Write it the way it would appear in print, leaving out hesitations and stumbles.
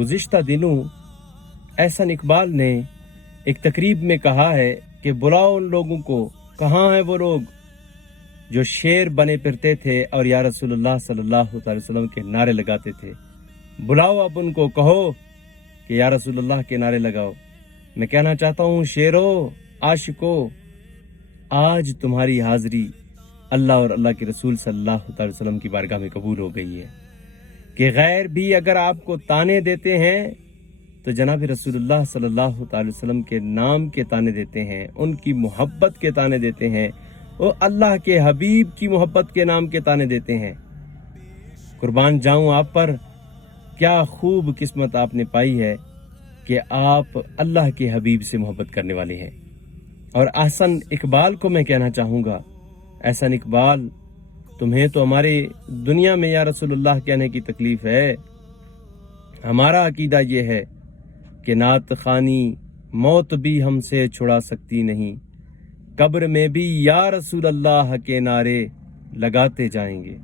گزشتہ دنوں احسن اقبال نے ایک تقریب میں کہا ہے کہ بلاؤ ان لوگوں کو، کہاں ہیں وہ لوگ جو شیر بنے پھرتے تھے اور یا رسول اللہ صلی اللہ علیہ وسلم کے نعرے لگاتے تھے؟ بلاؤ اب ان کو، کہو کہ یا رسول اللہ کے نعرے لگاؤ۔ میں کہنا چاہتا ہوں شیرو، عاشقو، آج تمہاری حاضری اللہ اور اللہ کے رسول صلی اللہ علیہ وسلم کی بارگاہ میں قبول ہو گئی ہے کہ غیر بھی اگر آپ کو تانے دیتے ہیں تو جناب رسول اللہ صلی اللہ علیہ وسلم کے نام کے تانے دیتے ہیں، ان کی محبت کے تانے دیتے ہیں، وہ اللہ کے حبیب کی محبت کے نام کے تانے دیتے ہیں۔ قربان جاؤں آپ پر، کیا خوب قسمت آپ نے پائی ہے کہ آپ اللہ کے حبیب سے محبت کرنے والے ہیں۔ اور احسن اقبال کو میں کہنا چاہوں گا، احسن اقبال، تمہیں تو ہمارے دنیا میں یا رسول اللہ کہنے کی تکلیف ہے، ہمارا عقیدہ یہ ہے کہ نعت خوانی موت بھی ہم سے چھڑا سکتی نہیں، قبر میں بھی یا رسول اللہ کے نعرے لگاتے جائیں گے۔